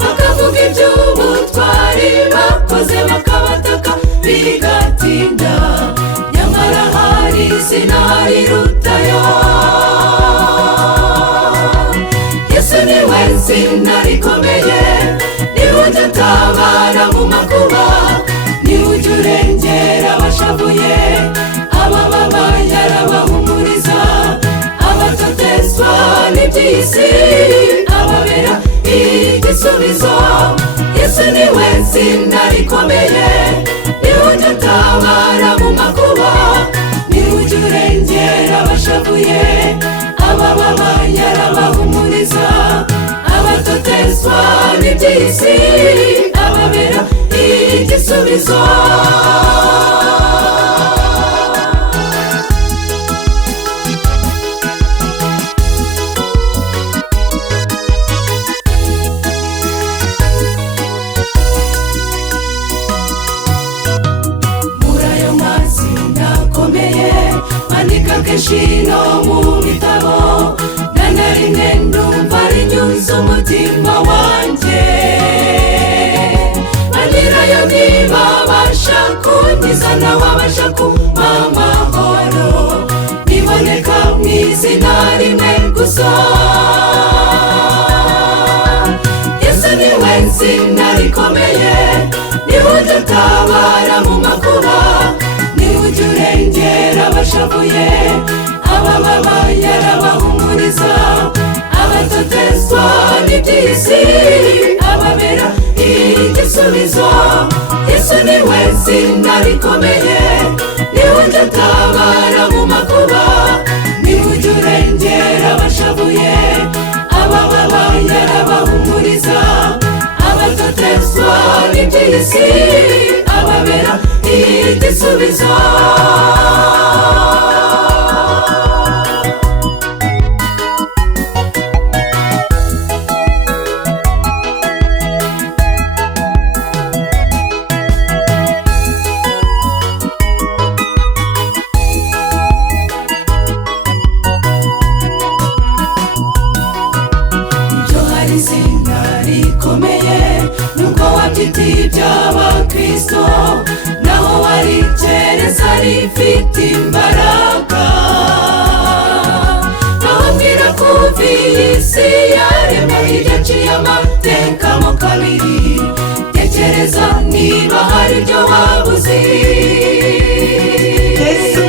bakavuga iby'ubutwari bakoze bakabataka bigatinda, nyamara hari izina rirutayo. Yesu niwe zina rikomeye, niwe ujya utabara mu makuba, niwe ujya urengera abashavuye, abababaye arabahumuriza, abatotezwa n'iby'isi ababera igisubizo. Yesu niwe zina rikomeye, niwe ujya utabara mu makuba, niwe ujya urengera abashavuye, abababaye arabahumuriza, abatotezwa n'iby'isi ababera igisubizo. Kenshi no mu bitabo na rimwe ndumva rinyuze umutima wanjye, banyirayo ntibabasha kunkiza, ntawabasha kumpa amahoro, biboneka mu izina rimwe gusa. Yesu niwe zina rikomeye, niwe ujya utabara mu makuba, niwe ujya urengera abashavuye, abababaye arabahumuriza, abatotezwa n'iby'isi ababera igisubizo. Yesu niwe zina rikomeye, niwe ujya utabara mu makuba, niwe ujya urengera abashavuye, abababaye arabahumuriza, abatotezwa n'iby'isi ababera igisubizo. Iby'abakristo naho warikereza rifite imbaraga, nababwira kuva iyi si yaremwa yaciye amateka mo kabiri, tekereza niba hari ibyo wabuze. Yesu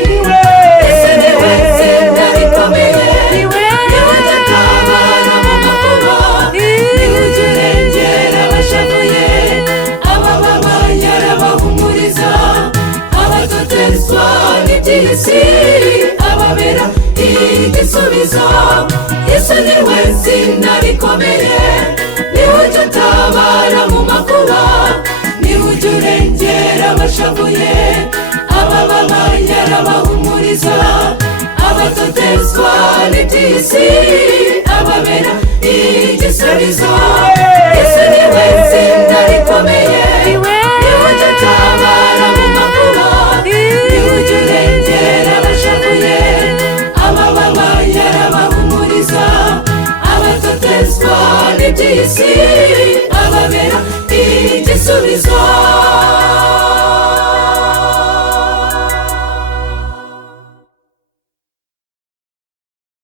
niwe zina rikomeye, niwe ujya utabara mu makuba, niwe ujya urengera abashavuye, abababaye arabahumuriza, abatotezwa n'iby'isi ababera igisubizo. Yesu niwe zina rikomeye, niwe ujya utabara mu makuba, niwe ujya urengera abashavuye, abababaye arabahumuriza, abatotezwa n'iby'isi ababera igisubizo. Yesu niwe zina rikomeye, niwe ujya utabara mu makuba, niwe ujya urengera abashavuye, abababaye arabahumuriza, abatotezwa n'iby'isi